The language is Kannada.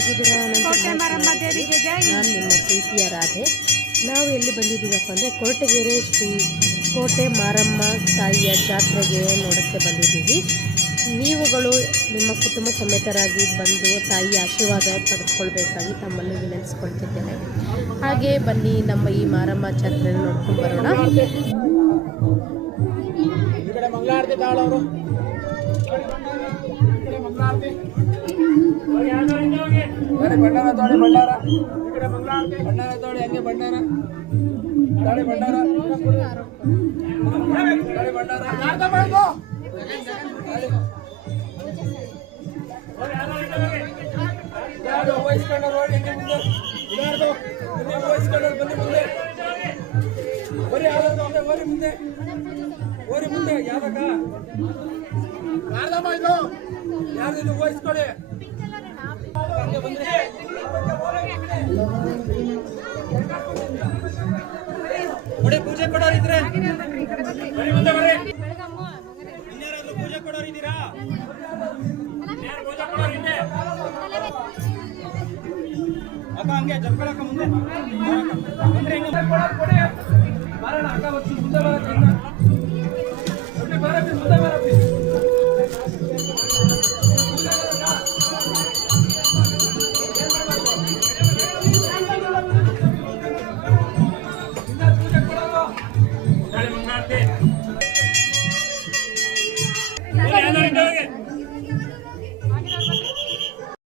ಹೇಗಿದ್ದೀರಾ? ಕೋಟೆ ಮಾರಮ್ಮ ದೇವಿಗೆ ಜೈ. ನಾನು ನಿಮ್ಮ ಪ್ರೀತಿಯ ರಾಧೆ. ನಾವು ಎಲ್ಲಿ ಬಂದಿದ್ದೀವಪ್ಪ ಅಂದರೆ ಕೊರಟಗೆರೆ ಶ್ರೀ ಕೋಟೆ ಮಾರಮ್ಮ ತಾಯಿಯ ಜಾತ್ರೆಗೆ ನೋಡೋಕ್ಕೆ ಬಂದಿದ್ದೀವಿ. ನೀವುಗಳು ನಿಮ್ಮ ಕುಟುಂಬ ಸಮೇತರಾಗಿ ಬಂದು ತಾಯಿಯ ಆಶೀರ್ವಾದ ಪಡೆದುಕೊಳ್ಬೇಕಾಗಿ ತಮ್ಮಲ್ಲಿ ವಿನಂತಿಸ್ಕೊಳ್ತಿದ್ದೇನೆ. ಹಾಗೆ ಬನ್ನಿ ನಮ್ಮ ಈ ಮಾರಮ್ಮ ಜಾತ್ರೆ ನೋಡ್ಕೊಂಡು ಬರೋಣ. ಭಂಡಾರ ತೋಡಿ ಭಂಡಾರ ಈ ಕಡೆ ಭಂಡಾರ ತೋಡಿ ಹಂಗೆ ಭಂಡಾರ ತೋಡಿ ಭಂಡಾರ ತೋಡಿ ಭಂಡಾರ ವಹಿಸ್ಕೊಂಡ್ರು ನೋಡಿ ಹಿಂಗೆ ಮುಂದೆ ವಹಿಸ್ಕೊಂಡ್ರು ಬನ್ನಿ ಮುಂದೆ ಬರೀ ಯಾವ್ದು ಓರಿ ಮುಂದೆ ಓರಿ ಮುಂದೆ ಯಾವಾಗ ಯಾರ್ದಮ್ಮ ಇದು ಯಾರ್ದು ವಹಿಸ್ಕೊಳ್ಳಿ ಪೂಜೆ ಕೊಡೋರಿದ್ರೆ ಇನ್ಯಾರಾದ್ರೂ ಪೂಜೆ ಕೊಡೋರಿದ್ದೀರಾ? ಪೂಜೆ ಕೊಡೋರಿದ್ದೆ ಅಕ್ಕ ಹಂಗೆ ಜಲ್ಕೊಳಕ ಮುಂದೆ ಅಂದ್ರೆ ಹಿಂಗೆ ಕೊಡಿ ಬರೋಣ ಅಕ್ಕ ಮುಂದೆ ಬರೋಣ